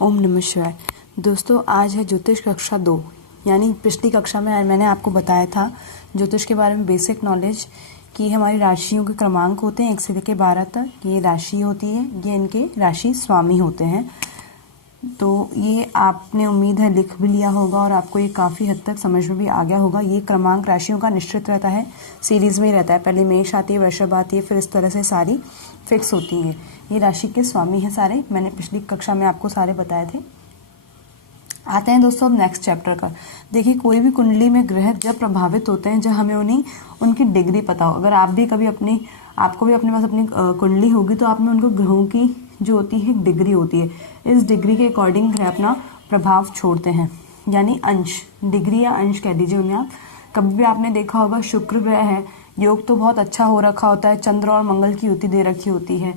ओम नमः शिवाय। दोस्तों आज है ज्योतिष कक्षा 2, यानी पिछली कक्षा में मैंने आपको बताया था ज्योतिष के बारे में बेसिक नॉलेज कि हमारी राशियों के क्रमांक होते हैं 1 से लेकर 12 तक। ये राशि होती है, ये इनके राशि स्वामी होते हैं। तो ये आपने उम्मीद है लिख भी लिया होगा और आपको ये काफ़ी हद तक समझ में भी आ गया होगा। ये क्रमांक राशियों का निश्चित रहता है, सीरीज़ में ही रहता है। पहले मेष आती है, वृषभ आती है, फिर इस तरह से सारी फिक्स होती है। ये राशि के स्वामी हैं सारे, मैंने पिछली कक्षा में आपको सारे बताए थे। आते हैं दोस्तों अब नेक्स्ट चैप्टर का। देखिए, कोई भी कुंडली में ग्रह जब प्रभावित होते हैं, जब हमें उनकी डिग्री पता हो। अगर आप भी कभी आपको भी अपने पास अपनी कुंडली होगी तो आप में उनको ग्रहों की जो होती है डिग्री होती है। इस डिग्री के अकॉर्डिंग ग्रह अपना प्रभाव छोड़ते हैं, यानी अंश, डिग्री या अंश कह दीजिए उन्हें आप। कभी भी आपने देखा होगा शुक्र ग्रह है, योग तो बहुत अच्छा हो रखा होता है, चंद्र और मंगल की युति दे रखी होती है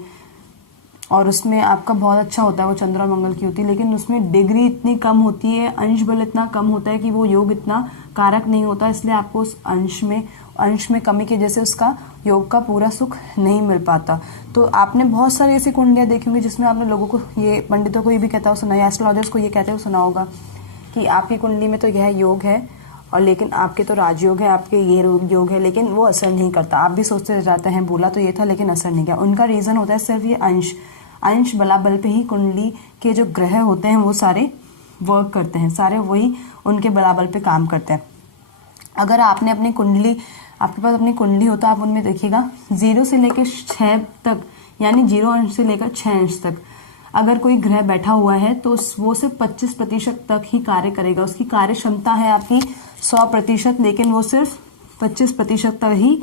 और उसमें आपका बहुत अच्छा होता है वो चंद्र और मंगल की युति, लेकिन उसमें डिग्री इतनी कम होती है, अंश बल इतना कम होता है कि वो योग इतना कारक नहीं होता। इसलिए आपको उस अंश में कमी की वजह से उसका योग का पूरा सुख नहीं मिल पाता। तो आपने बहुत सारी ऐसी कुंडलियां देखी होंगी जिसमें आपने लोगों को, ये पंडितों को ये भी कहता हो सुना, या एस्ट्रोलॉजर्स को ये कहते हुए सुना होगा कि आपकी कुंडली में तो यह योग है और लेकिन आपके तो राजयोग है, आपके ये योग है, लेकिन वो असर नहीं करता। आप भी सोचते जाते हैं बोला तो ये था लेकिन असर नहीं किया। उनका रीजन होता है सिर्फ ये अंश बलाबल पे ही कुंडली के जो ग्रह होते हैं वो सारे वर्क करते हैं, सारे वही उनके बलाबल पे काम करते हैं। अगर आपने आपके पास अपनी कुंडली हो तो आप उनमें देखिएगा 0 से लेकर 6 तक, यानी 0 अंश से लेकर 6 अंश तक अगर कोई ग्रह बैठा हुआ है तो वो सिर्फ 25% तक ही कार्य करेगा। उसकी कार्य क्षमता है आपकी 100%, लेकिन वो सिर्फ 25% तक ही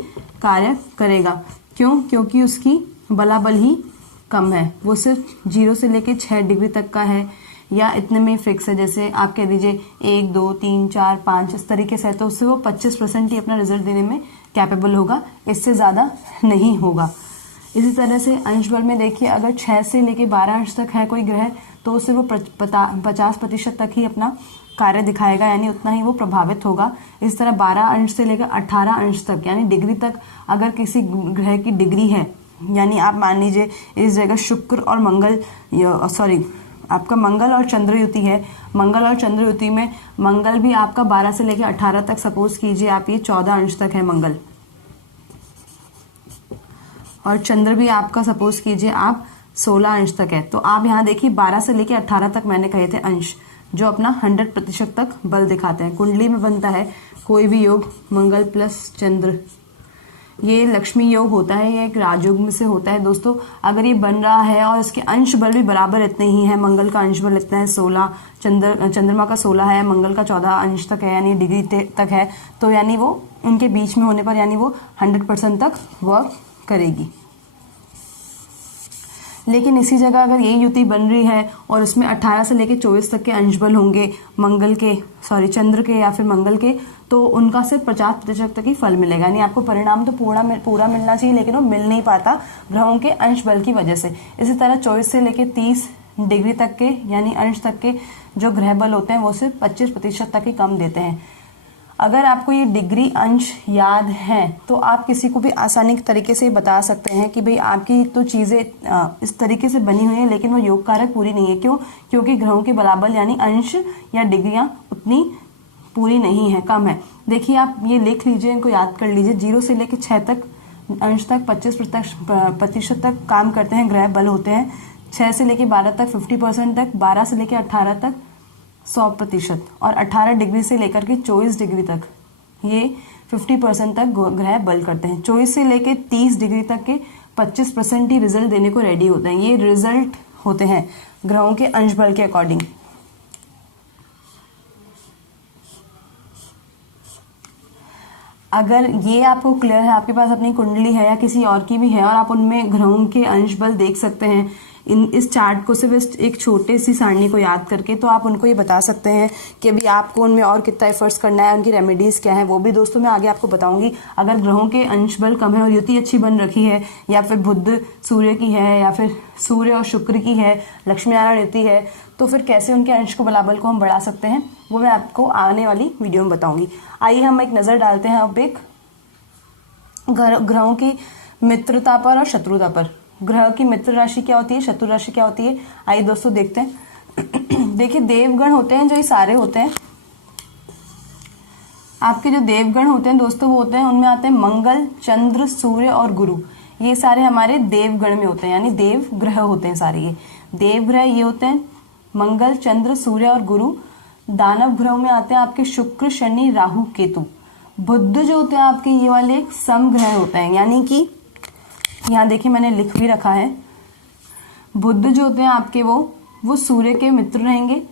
कार्य करेगा। क्यों? क्योंकि उसकी बलाबल ही कम है। वो सिर्फ 0 से लेकर 6 डिग्री तक का है या इतने में फिक्स है। जैसे आप कह दीजिए 1, 2, 3, 4, 5 इस तरीके से, तो उससे वो 25% ही अपना रिजल्ट देने में कैपेबल होगा, इससे ज़्यादा नहीं होगा। इसी तरह से अंश बल में देखिए, अगर 6 से लेकर 12 अंश तक है कोई ग्रह तो उससे वो 50% तक ही अपना कार्य दिखाएगा, यानी उतना ही वो प्रभावित होगा। इस तरह 12 अंश से लेकर 18 अंश तक, यानी डिग्री तक अगर किसी ग्रह की डिग्री है, यानी आप मान लीजिए इस जगह शुक्र और आपका मंगल और चंद्र युति है। मंगल और चंद्र युति में मंगल भी आपका 12 से लेकर 18 तक, सपोज कीजिए आप ये 14 अंश तक है मंगल, और चंद्र भी आपका सपोज कीजिए आप 16 अंश तक है। तो आप यहाँ देखिए 12 से लेकर 18 तक मैंने कहे थे अंश, जो अपना 100% तक बल दिखाते हैं। कुंडली में बनता है कोई भी योग, मंगल प्लस चंद्र, ये लक्ष्मी योग होता है, ये एक राजयोग में से होता है दोस्तों। अगर ये बन रहा है और इसके अंश बल भी बराबर इतने ही है, मंगल का अंश बल इतना है 16, चंद्रमा का 16 है, मंगल का 14 अंश तक है, यानी डिग्री तक है, तो यानी वो उनके बीच में होने पर यानी वो 100% तक वर्क करेगी। लेकिन इसी जगह अगर ये युति बन रही है और इसमें 18 से लेकर 24 तक के अंश बल होंगे चंद्र के या फिर मंगल के, तो उनका सिर्फ 50% तक ही फल मिलेगा। यानी आपको परिणाम तो पूरा मिलना चाहिए, लेकिन वो मिल नहीं पाता ग्रहों के अंश बल की वजह से। इसी तरह 24 से लेकर 30 डिग्री तक के, यानी अंश तक के जो ग्रह बल होते हैं वो सिर्फ 25% तक ही कम देते हैं। अगर आपको ये डिग्री अंश याद है तो आप किसी को भी आसानी के तरीके से बता सकते हैं कि भाई आपकी तो चीज़ें इस तरीके से बनी हुई है, लेकिन वो योग कारक पूरी नहीं है। क्यों? क्योंकि ग्रहों के बलाबल यानी अंश या डिग्रियां उतनी पूरी नहीं है, कम है। देखिए आप ये लिख लीजिए, इनको याद कर लीजिए। 0 से लेकर 6 तक अंश तक 25% तक काम करते हैं, ग्रह बल होते हैं। 6 से लेकर 12 तक 50% तक, 12 से लेकर 18 तक 100%, और 18 डिग्री से लेकर के 24 डिग्री तक ये 50% तक ग्रह बल करते हैं। 24 से लेकर 30 डिग्री तक के 25% ही रिजल्ट देने को रेडी होते हैं। ये रिजल्ट होते हैं ग्रहों के अंश बल के अकॉर्डिंग। अगर ये आपको क्लियर है, आपके पास अपनी कुंडली है या किसी और की भी है और आप उनमें ग्रहों के अंश बल देख सकते हैं इस चार्ट को, सिर्फ एक छोटे सी सारणी को याद करके, तो आप उनको ये बता सकते हैं कि अभी आपको उनमें और कितना एफर्ट्स करना है, उनकी रेमेडीज क्या है, वो भी दोस्तों मैं आगे आपको बताऊंगी। अगर ग्रहों के अंश बल कम है और युति अच्छी बन रखी है, या फिर बुध सूर्य की है, या फिर सूर्य और शुक्र की है, लक्ष्मी नारायण युति है, तो फिर कैसे उनके अंश को बलाबल को हम बढ़ा सकते हैं, वो मैं आपको आने वाली वीडियो में बताऊंगी। आइए हम एक नजर डालते हैं अब एक ग्रहों की मित्रता पर और शत्रुता पर। ग्रह की मित्र राशि क्या होती है, शत्रु राशि क्या होती है, आइए दोस्तों देखते हैं। देखिए देवगण होते हैं जो ये सारे होते हैं, आपके जो देवगण होते हैं दोस्तों वो होते हैं, उनमें आते हैं मंगल, चंद्र, सूर्य और गुरु। ये सारे हमारे देवगण में होते हैं, यानी देव ग्रह होते हैं सारे। ये देव ग्रह ये होते हैं मंगल, चंद्र, सूर्य और गुरु। दानव ग्रहों में आते हैं आपके शुक्र, शनि, राहु, केतु। बुध जो होते हैं आपके ये वाले एक समग्रह होते हैं, यानी कि यहाँ देखिए मैंने लिख भी रखा है, बुध जो होते हैं आपके वो सूर्य के मित्र रहेंगे,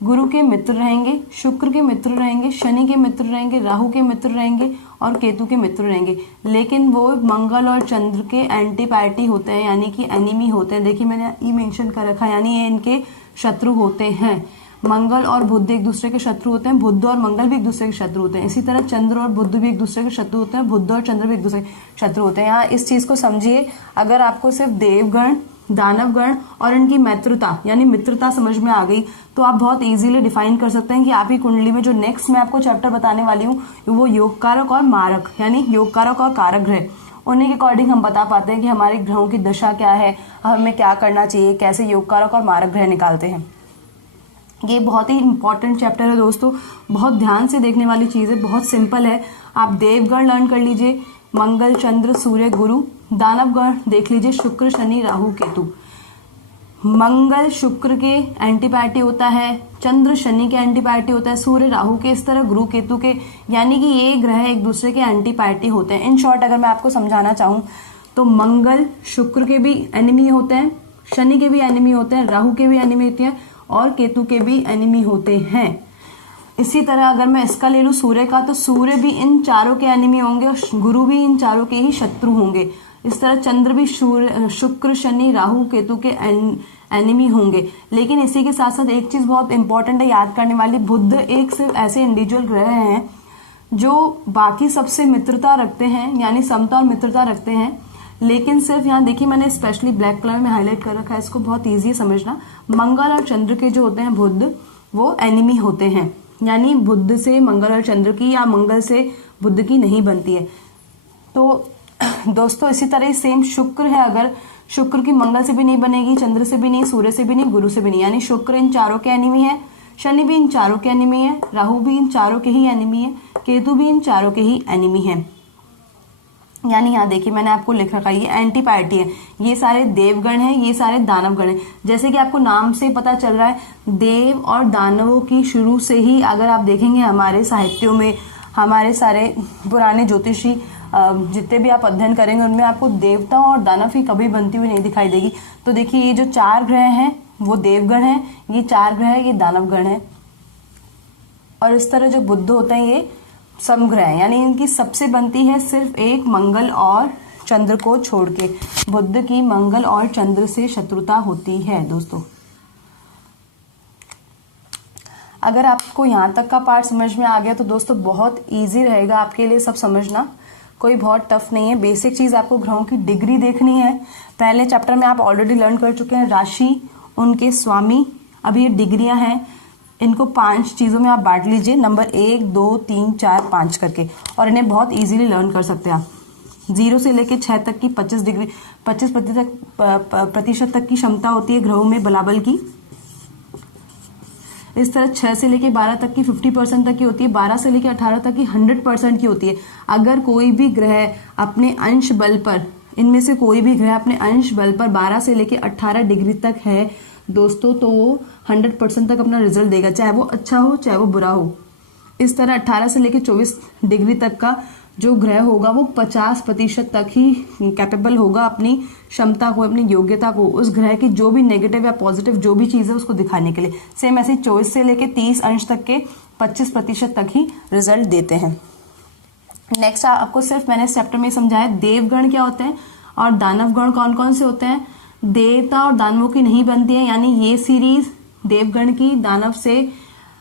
गुरु के मित्र रहेंगे, शुक्र के मित्र रहेंगे, शनि के मित्र रहेंगे, राहु के मित्र रहेंगे और केतु के मित्र रहेंगे। लेकिन वो मंगल और चंद्र के एंटीपार्टी होते हैं, यानी कि एनिमी होते हैं। देखिए मैंने ई मेंशन कर रखा है, यानी ये इनके शत्रु होते हैं। मंगल और बुध एक दूसरे के शत्रु होते हैं, बुध और मंगल भी एक दूसरे के शत्रु होते हैं। इसी तरह चंद्र और बुध भी एक दूसरे के शत्रु होते हैं, बुध और चंद्र भी एक दूसरे के शत्रु होते हैं। यहाँ इस चीज को समझिए, अगर आपको सिर्फ देवगण, दानवगण और इनकी मैत्रुता यानी मित्रता समझ में आ गई तो आप बहुत इजीली डिफाइन कर सकते हैं कि आपकी कुंडली में जो नेक्स्ट मैं आपको चैप्टर बताने वाली हूँ वो योग कारक और मारक यानी योग कारक और कारक ग्रह, उन्हीं के अकॉर्डिंग हम बता पाते हैं कि हमारे ग्रहों की दशा क्या है, हमें क्या करना चाहिए, कैसे योग कारक और मारक ग्रह निकालते हैं। ये बहुत ही इंपॉर्टेंट चैप्टर है दोस्तों, बहुत ध्यान से देखने वाली चीज है, बहुत सिंपल है। आप देवगण लर्न कर लीजिए, मंगल, चंद्र, सूर्य, गुरु। दानवगण देख लीजिए, शुक्र, शनि, राहु, केतु। मंगल शुक्र के एंटीपार्टी होता है, चंद्र शनि के एंटीपार्टी होता है, सूर्य राहु के, इस तरह गुरु केतु के, यानी कि ये ग्रह एक दूसरे के एंटीपार्टी होते हैं। इन शॉर्ट अगर मैं आपको समझाना चाहूं तो मंगल शुक्र के भी एनिमी होते हैं, शनि के भी एनिमी होते हैं, राहु के भी एनिमी होते हैं और केतु के भी एनिमी होते हैं। इसी तरह अगर मैं इसका ले लूं सूर्य का, तो सूर्य भी इन चारों के एनिमी होंगे और गुरु भी इन चारों के ही शत्रु होंगे। इस तरह चंद्र भी शुक्र, शनि, राहु, केतु के एनिमी होंगे। लेकिन इसी के साथ साथ एक चीज बहुत इंपॉर्टेंट है याद करने वाली, बुध एक सिर्फ ऐसे इंडिविजुअल ग्रह हैं जो बाकी सबसे मित्रता रखते हैं, यानी समता और मित्रता रखते हैं। लेकिन सिर्फ यहाँ देखिए मैंने स्पेशली ब्लैक कलर में हाईलाइट कर रखा है, इसको बहुत ईजी समझना। मंगल और चंद्र के जो होते हैं बुध, वो एनिमी होते हैं, यानी बुध से मंगल और चंद्र की या मंगल से बुध की नहीं बनती है। तो दोस्तों इसी तरह सेम शुक्र है, अगर शुक्र की मंगल से भी नहीं बनेगी, चंद्र से भी नहीं, सूर्य से भी नहीं, गुरु से भी नहीं, यानी शुक्र इन चारों के एनिमी है, शनि भी इन चारों के एनिमी है, राहु भी इन चारों के ही एनिमी है, केतु भी इन चारों के ही एनिमी है। यानी यहाँ देखिए मैंने आपको लिख रखा है, ये एंटी पार्टी है, ये सारे देवगण हैं, ये सारे दानवगण हैं। जैसे कि आपको नाम से पता चल रहा है, देव और दानवों की शुरू से ही अगर आप देखेंगे हमारे साहित्यों में, हमारे सारे पुराने ज्योतिषी जितने भी आप अध्ययन करेंगे उनमें आपको देवता और दानव ही कभी बनती हुई नहीं दिखाई देगी। तो देखिए ये जो चार ग्रह हैं वो देवगण हैं, ये चार ग्रह ये दानवगण हैं, और इस तरह जो बुध होते हैं ये समग्रह है, यानी इनकी सबसे बनती है सिर्फ एक मंगल और चंद्र को छोड़ के। बुध की मंगल और चंद्र से शत्रुता होती है दोस्तों। अगर आपको यहाँ तक का पार्ट समझ में आ गया तो दोस्तों बहुत इजी रहेगा आपके लिए सब समझना, कोई बहुत टफ नहीं है। बेसिक चीज आपको ग्रहों की डिग्री देखनी है। पहले चैप्टर में आप ऑलरेडी लर्न कर चुके हैं राशि, उनके स्वामी, अभी ये डिग्रियां हैं, इनको 5 चीजों में आप बांट लीजिए, नंबर 1, 2, 3, 4, 5 करके, और इन्हें बहुत इजीली लर्न कर सकते हैं आप। 0 से लेकर 6 तक की 25 प्रतिशत तक की क्षमता होती है ग्रहों में बलाबल की। इस तरह 6 से लेकर 12 तक की 50% तक की होती है, 12 से लेकर 18 तक की 100% की होती है। अगर कोई भी ग्रह अपने अंश बल पर, इनमें से कोई भी ग्रह अपने अंश बल पर 12 से लेकर 18 डिग्री तक है दोस्तों, तो वो 100% तक अपना रिजल्ट देगा, चाहे वो अच्छा हो चाहे वो बुरा हो। इस तरह 18 से लेकर 24 डिग्री तक का जो ग्रह होगा वो 50% तक ही कैपेबल होगा अपनी क्षमता को, अपनी योग्यता को, उस ग्रह की जो भी नेगेटिव या पॉजिटिव जो भी चीज है उसको दिखाने के लिए। सेम ऐसे 24 से लेकर 30 अंश तक के 25% तक ही रिजल्ट देते हैं। नेक्स्ट आपको सिर्फ मैंने चैप्टर में समझाया देवगण क्या होते हैं और दानवगण कौन कौन से होते हैं। देवता और दानवों की नहीं बनती है, यानी ये सीरीज देवगण की दानव से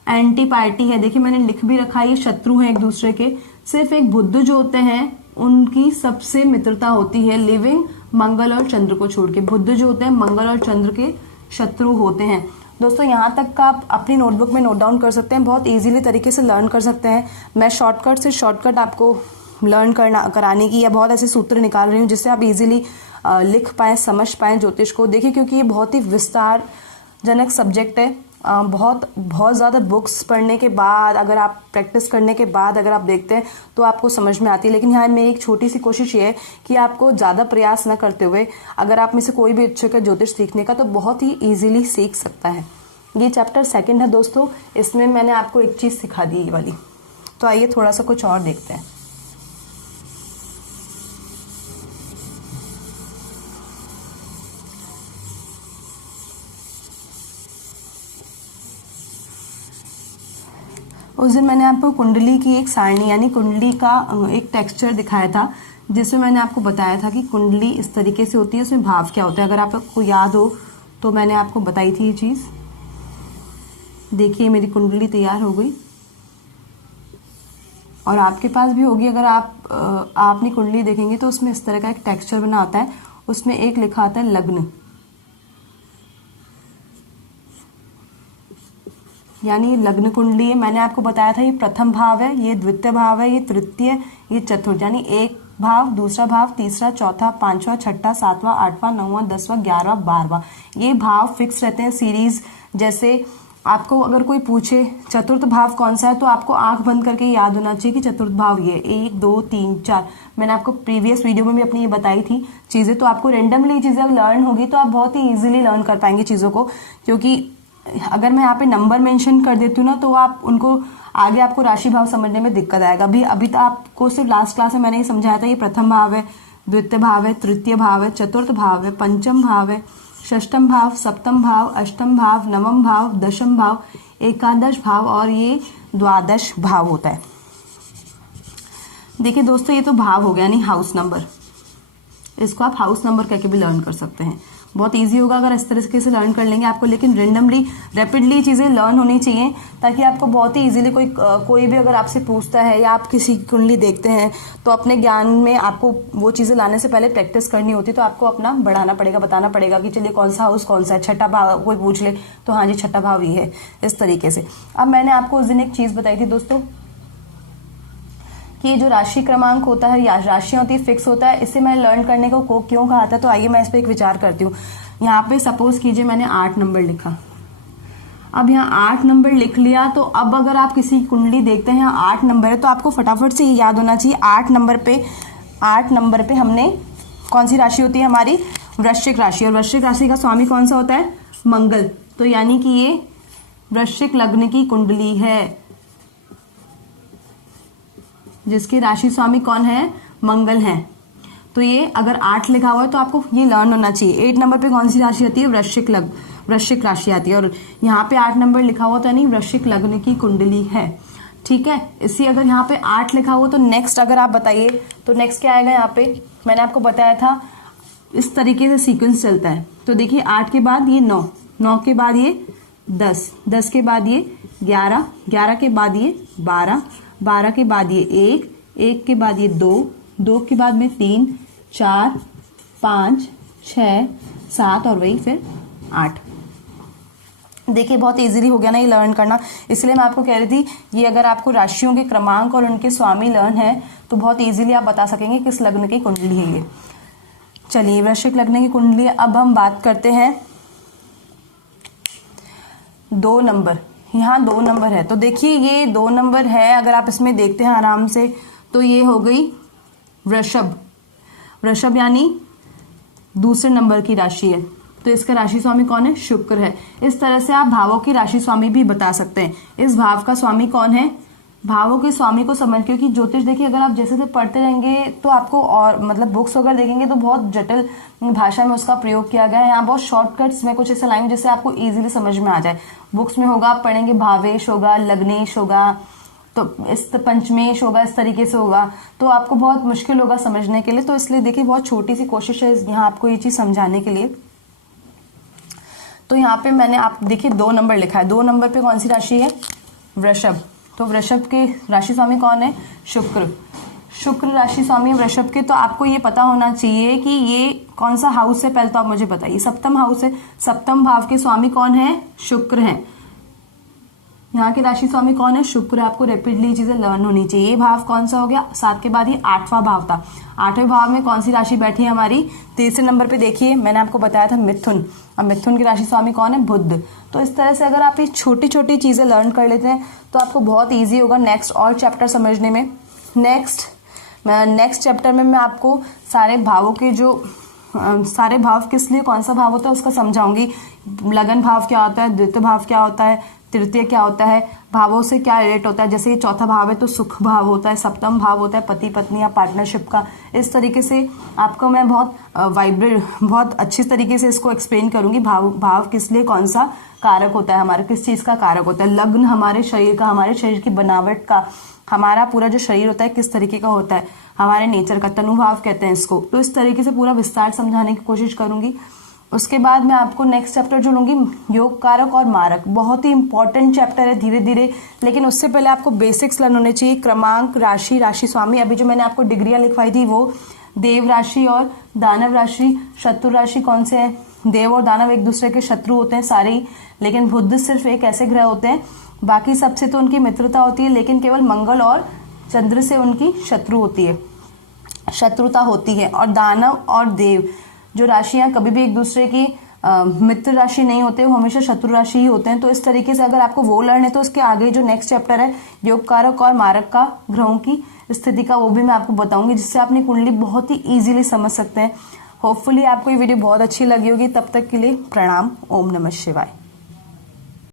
एंटी पार्टी है। देखिए मैंने लिख भी रखा है, ये शत्रु हैं एक दूसरे के। सिर्फ एक बुध जो होते हैं उनकी सबसे मित्रता होती है लिविंग मंगल और चंद्र को छोड़ के। बुध जो होते हैं मंगल और चंद्र के शत्रु होते हैं। दोस्तों यहाँ तक का आप अपनी नोटबुक में नोट डाउन कर सकते हैं, बहुत इजीली तरीके से लर्न कर सकते हैं। मैं शॉर्टकट से शॉर्टकट आपको लर्न कराने की या बहुत ऐसे सूत्र निकाल रही हूँ जिससे आप इजीली लिख पाए, समझ पाए ज्योतिष को। देखिए क्योंकि ये बहुत ही विस्तार जनक सब्जेक्ट है, बहुत बहुत ज़्यादा बुक्स पढ़ने के बाद, अगर आप प्रैक्टिस करने के बाद अगर आप देखते हैं तो आपको समझ में आती है। लेकिन यहाँ मेरी एक छोटी सी कोशिश ये है कि आपको ज़्यादा प्रयास न करते हुए, अगर आप में से कोई भी इच्छुक है ज्योतिष सीखने का, तो बहुत ही ईजिली सीख सकता है। ये चैप्टर 2 है दोस्तों, इसमें मैंने आपको एक चीज़ सिखा दी ये वाली। तो आइए थोड़ा सा कुछ और देखते हैं। उस दिन मैंने आपको कुंडली की एक सारणी यानी कुंडली का एक टेक्सचर दिखाया था, जिसमें मैंने आपको बताया था कि कुंडली इस तरीके से होती है, उसमें भाव क्या होता है। अगर आपको याद हो तो मैंने आपको बताई थी ये चीज़। देखिए मेरी कुंडली तैयार हो गई और आपके पास भी होगी। अगर आप अपनी कुंडली देखेंगे तो उसमें इस तरह का एक टेक्सचर बना आता है, उसमें एक लिखा आता है लग्न, यानी लग्न कुंडली है। मैंने आपको बताया था ये प्रथम भाव है, ये द्वितीय भाव है, ये तृतीय, ये चतुर्थ, यानी एक भाव, दूसरा भाव, तीसरा, चौथा, पांचवा, छठा, सातवां, आठवां, नौवां, 10वां, 11वां, 12वां। ये भाव फिक्स रहते हैं सीरीज। जैसे आपको अगर कोई पूछे चतुर्थ भाव कौन सा है, तो आपको आंख बंद करके याद होना चाहिए कि चतुर्थ भाव ये 1 2 3 4। मैंने आपको प्रीवियस वीडियो में भी अपनी ये बताई थी चीजें। तो आपको रेंडमली चीजें लर्न होगी तो आप बहुत ही इजीली लर्न कर पाएंगे चीजों को, क्योंकि अगर मैं यहाँ पे नंबर मेंशन कर देती हूँ ना, तो आप उनको आगे आपको राशि भाव समझने में दिक्कत आएगा। अभी तो आपको सिर्फ लास्ट क्लास में मैंने ये समझाया था, ये प्रथम भाव है, द्वितीय भाव है, तृतीय भाव है, चतुर्थ भाव है, पंचम भाव है, षष्ठम भाव, सप्तम भाव, अष्टम भाव, नवम भाव, दशम भाव, एकादश भाव और ये द्वादश भाव होता है। देखिए दोस्तों, ये तो भाव हो गया यानी हाउस नंबर। इसको आप हाउस नंबर कह के भी लर्न कर सकते हैं। बहुत इजी होगा अगर इस तरीके से लर्न कर लेंगे आपको। लेकिन रेंडमली रैपिडली चीज़ें लर्न होनी चाहिए, ताकि आपको बहुत ही इजीली कोई भी अगर आपसे पूछता है या आप किसी कुंडली देखते हैं तो अपने ज्ञान में आपको वो चीज़ें लाने से पहले प्रैक्टिस करनी होती है। तो आपको अपना बढ़ाना पड़ेगा, बताना पड़ेगा कि चलिए कौन सा हाउस कौन सा है। छठा भाव कोई पूछ ले तो हाँ जी छठा भाव ये है, इस तरीके से। अब मैंने आपको उस दिन एक चीज़ बताई थी दोस्तों कि जो राशि क्रमांक होता है या राशियां होती है फिक्स होता है, इसे मैं लर्न करने को क्यों कहा था। तो आइए मैं इस पर एक विचार करती हूँ। यहाँ पे सपोज कीजिए मैंने 8 नंबर लिखा। अब यहाँ 8 नंबर लिख लिया, तो अब अगर आप किसी कुंडली देखते हैं यहाँ 8 नंबर है, तो आपको फटाफट से ये याद होना चाहिए 8 नंबर पे हमने कौन सी राशि होती है हमारी, वृश्चिक राशि। और वृश्चिक राशि का स्वामी कौन सा होता है, मंगल। तो यानी कि ये वृश्चिक लग्न की कुंडली है, जिसके राशि स्वामी कौन है, मंगल है। तो ये अगर 8 लिखा हुआ है तो आपको ये लर्न होना चाहिए। 8 नंबर पे कौन सी राशि आती है, वृश्चिक राशि आती है। और यहाँ पे 8 नंबर लिखा हुआ तो यानी वृश्चिक लग्न की कुंडली है, ठीक है। इसी अगर यहाँ पे 8 लिखा हुआ तो नेक्स्ट अगर आप बताइए तो नेक्स्ट क्या आएगा। यहाँ पे मैंने आपको बताया था इस तरीके से सीक्वेंस चलता है। तो देखिए 8 के बाद ये 9, 9 के बाद ये 10, 10 के बाद ये 11, 11 के बाद ये 12, 12 के बाद ये 1, 1 के बाद ये 2, 2 के बाद में 3, 4, 5, 6, 7 और वही फिर 8। देखिए बहुत इजीली हो गया ना ये लर्न करना। इसलिए मैं आपको कह रही थी ये अगर आपको राशियों के क्रमांक और उनके स्वामी लर्न है तो बहुत इजीली आप बता सकेंगे किस लग्न की कुंडली है ये। चलिए वृश्चिक लग्न की कुंडली। अब हम बात करते हैं 2 नंबर। यहाँ 2 नंबर है, तो देखिए ये 2 नंबर है। अगर आप इसमें देखते हैं आराम से तो ये हो गई वृषभ। वृषभ यानी दूसरे नंबर की राशि है, तो इसका राशि स्वामी कौन है, शुक्र है। इस तरह से आप भावों के राशि स्वामी भी बता सकते हैं। इस भाव का स्वामी कौन है, भावों के स्वामी को समझ, क्योंकि ज्योतिष देखिए अगर आप जैसे पढ़ते रहेंगे तो आपको और मतलब बुक्स वगैरह देखेंगे तो बहुत जटिल भाषा में उसका प्रयोग किया गया है। यहाँ बहुत शॉर्टकट्स में कुछ ऐसे लाइन जिससे आपको इजीली समझ में आ जाए। बुक्स में होगा आप पढ़ेंगे भावेश होगा, लग्नेश होगा, तो इस पंचमेश होगा, इस तरीके से होगा, तो आपको बहुत मुश्किल होगा समझने के लिए। तो इसलिए देखिए बहुत छोटी सी कोशिश है यहाँ आपको ये चीज समझाने के लिए। तो यहाँ पे मैंने आप देखिए 2 नंबर लिखा है। 2 नंबर पे कौन सी राशि है, वृषभ। तो वृषभ के राशि स्वामी कौन है, शुक्र। शुक्र राशि स्वामी वृषभ के। तो आपको ये पता होना चाहिए कि ये कौन सा हाउस है, पहले तो आप मुझे बताइए। सप्तम हाउस है। सप्तम भाव के स्वामी कौन है, शुक्र है। यहाँ के राशि स्वामी कौन है? शुक्र। आपको रैपिडली चीजें लर्न होनी चाहिए। ये भाव कौन सा हो गया? 7 के बाद ये 8वां भाव था। 8वें भाव में कौन सी राशि बैठी है हमारी? तीसरे नंबर पे देखिए, मैंने आपको बताया था मिथुन। अब मिथुन की राशि स्वामी कौन है? बुध। तो इस तरह से अगर आप ये छोटी छोटी चीजें लर्न कर लेते हैं तो आपको बहुत ईजी होगा नेक्स्ट और चैप्टर समझने में। नेक्स्ट चैप्टर में मैं आपको सारे भावों के जो सारे भाव किस लिए कौन सा भाव होता है उसका समझाऊंगी। लगन भाव क्या होता है, द्वितीय भाव क्या होता है, तृतीय क्या होता है, भावों से क्या रिलेट होता है। जैसे ये चौथा भाव है तो सुख भाव होता है, सप्तम भाव होता है पति पत्नी या पार्टनरशिप का। इस तरीके से आपको मैं बहुत अच्छी तरीके से इसको एक्सप्लेन करूंगी। भाव किस लिए कौन सा कारक होता है, हमारे किस चीज का कारक होता है। लग्न हमारे शरीर का, हमारे शरीर की बनावट का, हमारा पूरा जो शरीर होता है किस तरीके का होता है, हमारे नेचर का, तनुभाव कहते हैं इसको। तो इस तरीके से पूरा विस्तार समझाने की कोशिश करूंगी। उसके बाद मैं आपको नेक्स्ट चैप्टर जो लूंगी योग कारक और मारक। बहुत ही इंपॉर्टेंट चैप्टर है धीरे धीरे, लेकिन उससे पहले आपको बेसिक्स लर्न होने चाहिए। क्रमांक, राशि, राशि स्वामी। अभी जो मैंने आपको डिग्रियां लिखवाई थी वो देव राशि और दानव राशि। शत्रु राशि कौन से है? देव और दानव एक दूसरे के शत्रु होते हैं सारे ही, लेकिन बुध सिर्फ एक ऐसे ग्रह होते हैं, बाकी सबसे तो उनकी मित्रता होती है, लेकिन केवल मंगल और चंद्र से उनकी शत्रुता होती है। और दानव और देव जो राशियां कभी भी एक दूसरे की मित्र राशि नहीं होते, वो हमेशा शत्रु राशि ही होते हैं। तो इस तरीके से अगर आपको वो लर्न है तो उसके आगे जो नेक्स्ट चैप्टर है योग कारक और मारक का, ग्रहों की स्थिति का, वो भी मैं आपको बताऊंगी, जिससे अपनी कुंडली बहुत ही इजीली समझ सकते हैं। होपफुली आपको ये वीडियो बहुत अच्छी लगी होगी। तब तक के लिए प्रणाम। ओम नमः शिवाय।